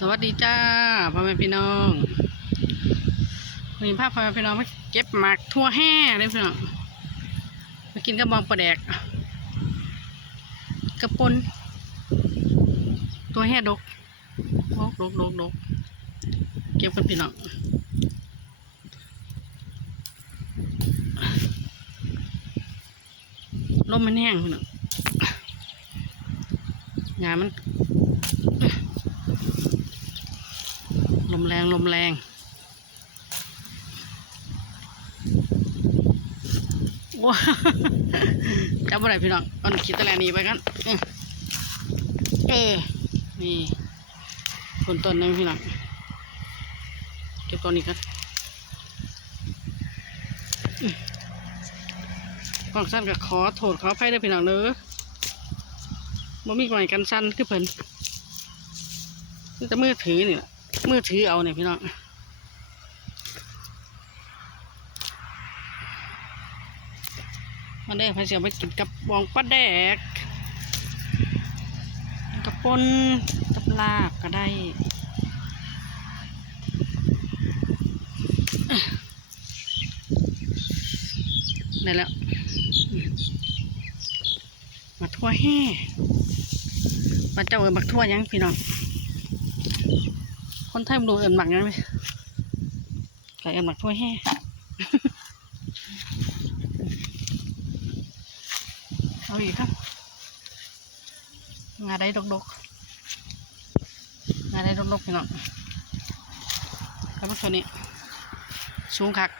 สวัสดีจ้าพ่อแม่พี่น้องวันนี้พาพ่อแม่พี่น้องมาเก็บหมากทั่วแห่เลยพี่น้องมากินกระบองปลาแดก กระปนตัวแห่ดกดกดกดกดกเก็บกันพี่น้องลมมันแห้งพี่น้องงานมัน มแรงลมแรง ว้าจับอะไรพี่น้องเอนึ่งขีดตะแลนี้ไปกัน เออ นี่คนต้นนึงพี่น้อง เก็บตัวนี้กันอื้อกล้องสั้นก็ขอโทษขออภัยด้วยพี่น้องเด้อบ่มีไม้กันสั้นคือเพิ่นนี่แต่มือถือนี่แหละ มือถือเอาเนี่ยพี่น้องมาได้พายเสียไปกินกับบองปลาแดกกระปนกับลาบก็ได้ได้แล้วมมาทั่วแห่มาเจ้าเออมาทั่วยังพี่น้อง คนไทยมันดูเอินหมักงั้นไหมไก่เอินหมักถ้วยแห่เอาอีกครับ งาได้ดกดกๆงาได้ดกดกๆพี่น้องครับตัวนี้สูงคัก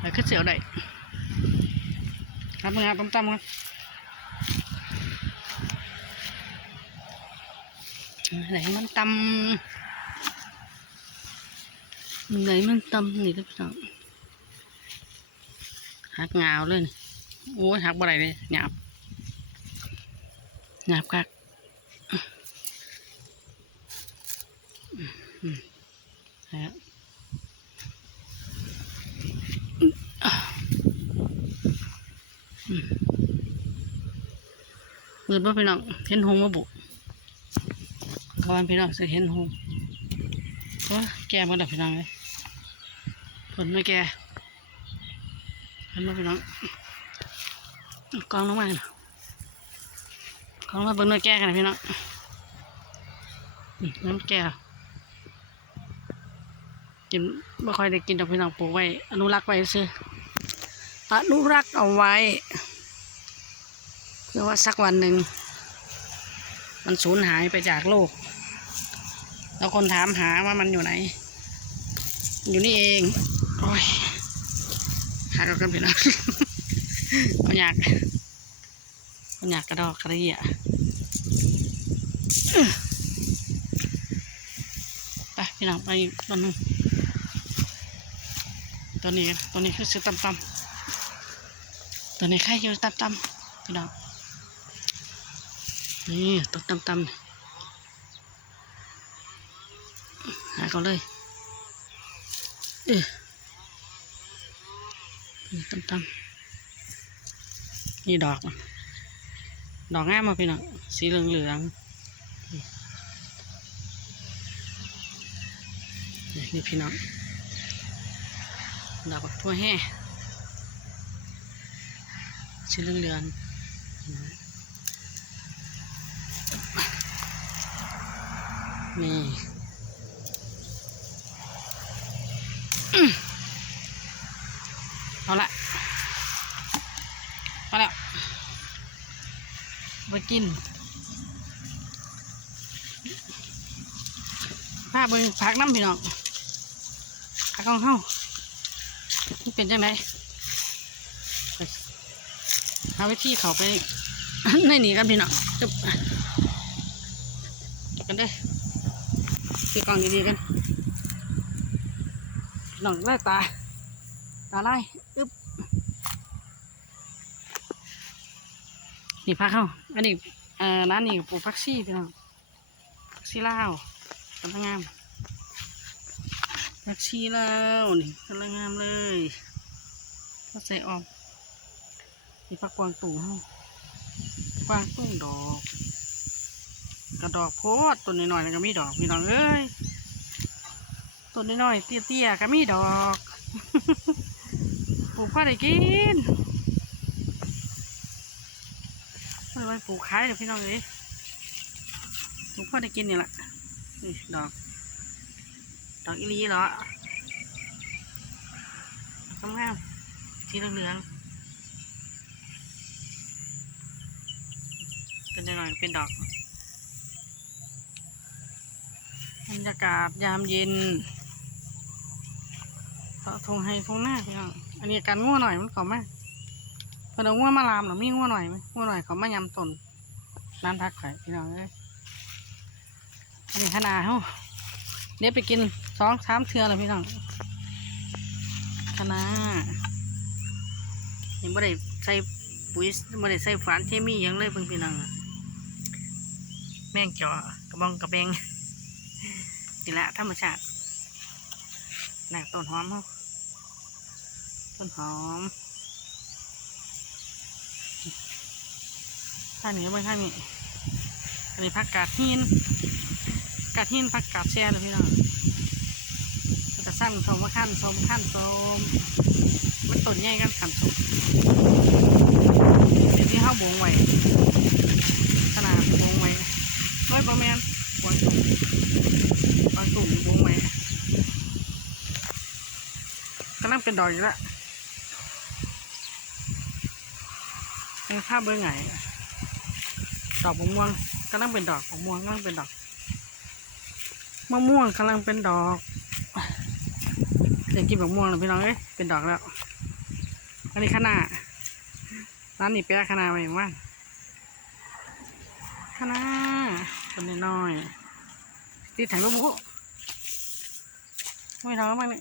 แต่ขึ้นเสียวได้ครับงาต้มตำครับ ไหนมันตำไหนมันตำนี่ครับพี่น้องหักงาวเลยนโอ้ยหักบ่ได้เลยหยาบหยาบคักอืมอืดบ่พี่น้องเห็นหงมาบุก กวันพี่น้องจะเห็นหงส์โอ้แก่หมดแล้วพี่น้องเลยผลไม่แก่เห็นบ่พี่น้องกองลงมาน่ะกองลงมาเบิ่งน่วยแก่กันนะพี่น้องน้ำแก่กินไม่ค่อยได้กินดอกพี่น้องปลูกไว้ อนุรักษ์ไว้ซื้ออนุรักษ์เอาไว้เพื่อว่าสักวันหนึ่ง มันสูญหายไปจากโลก แล้วคนถามหาว่ามันอยู่ไหน อยู่นี่เอง โอ้ยหาเรากันไปแล้วก็อยากก็อยากกระดอกกระเดียไปพี่น้องไปต้นนึงตัวนี้ตัวนี้คือซื้อตำตำตัวนี้ใครอยู่ตำตำพี่น้อง นี่ตัวตำตำหาเขาเลยเออนี่ตำตำนี่ดอกมันดอกงามมาพี่น้องสีเหลืองเหลืองนี่พี่น้องดอกบักทั่วแห่สีเหลืองเหลือง นี่เอาละเอาแล้วไปกินผ้าบิ่งผักน้ำพี่น้องผักของเฮามันเป็นจังไดไปเอาไว้ที่เขาไปในนี่กันพี่น้องจบกันเด้อ ตีกล่องดีๆกันพี่องไล่ตา ตาไล่อึ๊บ นี่พักเข้า อันนี้เอ่อร้านนี้ปลูกพักซี่พี่น้องพักซี่ลาวกำลังงามพักซี่ลาวนี่กำลังงามเลยก็ใส่ออมนี่พักกวางตุ่งเฮากวางตุ่งดอก กระดอกโพดต้นน้อยๆก็มีดอกพี่น้องเอ้ยต้นน้อยๆเตี้ยๆก็มีดอกปลูกพอได้กินไม่ไปปลูกขายเดี๋ยวพี่น้องเอ้ยปลูกพอได้กินนี่แหละนี่ดอก ดอกอีลีเหรอต้งามสีเหลืองๆเป็นหน่อยๆเป็นดอกบ รรยากาศยามเย็นเขาทงให้ทงหน้าพี่น้องอันนี้การง่วหน่อยมันเขามาพอเราง่วมาลามหรือมีง่วหน่อยไหมง่วหน่อยเขามายำตนน้ำพักไข่พี่น้องเอ้ยอันนี้ขนาดเขาเดี๋ยวไปกินสองสามเทือเลยพี่น้องคณะยังไม่ได้ใส่ปุ๋ยไม่ได้ใส่ฝานเคมียังเลยเพิ่งพี่น้องแมงเจาะกระบองกระแบง นี่แหละธรรมชาติน่ะต้นหอมเขาต้นหอมข้างนี้ไม่ข้างนี้อันนี้ผักกาดหินกาดหินผักกาดแช่เลยพี่น้องจะสั่งสมมาขั้นสมขั้นสมมันต้นใหญ่กันขันสมเดี๋ยวที่ข้าบวงไว้ขนาดบวงไว้ร้อยประมาณบวงตุ่ม บวงตุ่มกำลังเป็นดอกอยู่ละเป็นภาพเบื้องไงดอกมะม่วงกำลังเป็นดอกมะม่วงกำลังเป็นดอกมะม่วงกำลังเป็นดอกอยากกินมะม่วงเลยพี่น้องเอ้ยเป็นดอกแล้ว อันนี้ขนาร้านนี้แปะขนาไปว่าขนาคนน้อยๆตีถังลูกหมู ไม่ท้องบ้างนี่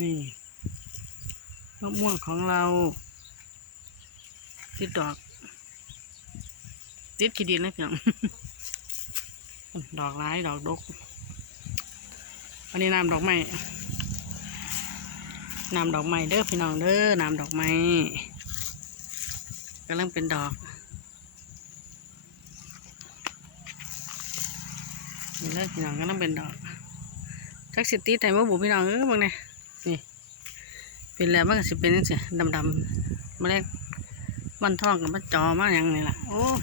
นี่มะม่วงของเรา ติดดอก ติดขี้ดินเลยพี่องดอกร้ายดอกดก อันนี้น้ำดอกไม้น้ำดอกไม้เด้อพี่น้องเด้อน้ำดอกไม้กำลังเป็นดอก นี่เลยพี่น้องกำลังเป็นดอกจักสิตีไทยมาบุพี่น้องเออบางเนี่ยนี่เป็นแล้วมันก็สิเป็นจังซี่ดำดำๆมาแรกมันทองกับมันจอมาอย่างนี้ล่ะโอ้ย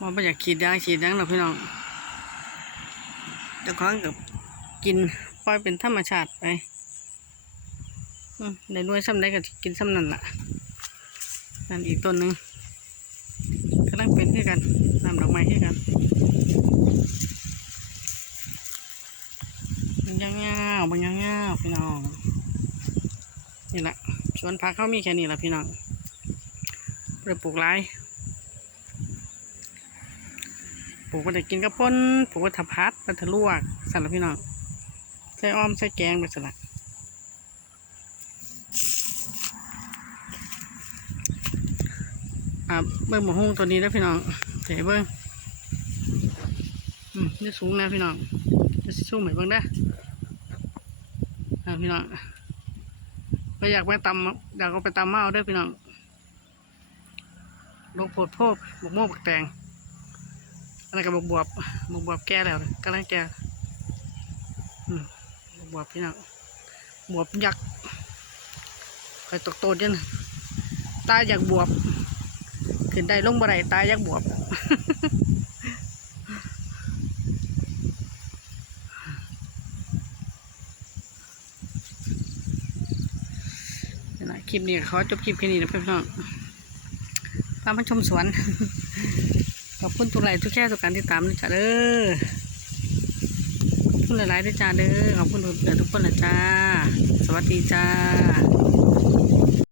มันไม่อยากขีดยาขีดหยังหรอกพี่น้องเจ้าของกับกินปล่อยเป็นธรรมชาติไปอืมได้ด้วยซ้ำได้ก็กินซ้ำนั่นล่ะนั่นอีกต้นหนึ่งกำลังเป็นด้วยกันน้ำดอกไม้ด้วยกันมันยังเงา มันยังเงาพี่น้อง นี่แหละสวนผักเขามีแค่นี้แหละพี่น้องเพื่อปลูกไรปลูกไปแต่กินกระพ้นปลูกไปทับพัดไปทะลวกสั่นละพี่น้อง ใส่อ้อมใส่แกงไปสละอ่าเบิ้งหมูหุ้งตัวนี้แล้พี่น้องเดี๋ยเบิ้งอืมนี่สูงแล้วพี่น้องจะสิสูงเหมือนเบิ้งได้ พี่น้องไปอยากไปตำอยากเอาไปตำมาเอาด้อพี่น้องลกโพดโพกบกโม่บกแตงอะไรกับบกบวบบกบวบแก่แล้วกำลังแก่บกบวบพี่น้องบวบยักษ์ใครตกโตดเนี่ยนตายอยากบวบขึ้นได้ลงบ่ได้ตายอยักบวบ นี่แหละคลิปนี้ขอจบคลิปแค่นี้นะเพื่อนๆพามาชมสวน ขอบคุณทุกไลค์ทุกแค่ทุกการติดตามนะจ๊ะเด้อขอบคุณหลายๆด้วยจ้าเด้อขอบคุณทุกคนนะจ้า สวัสดีจ้า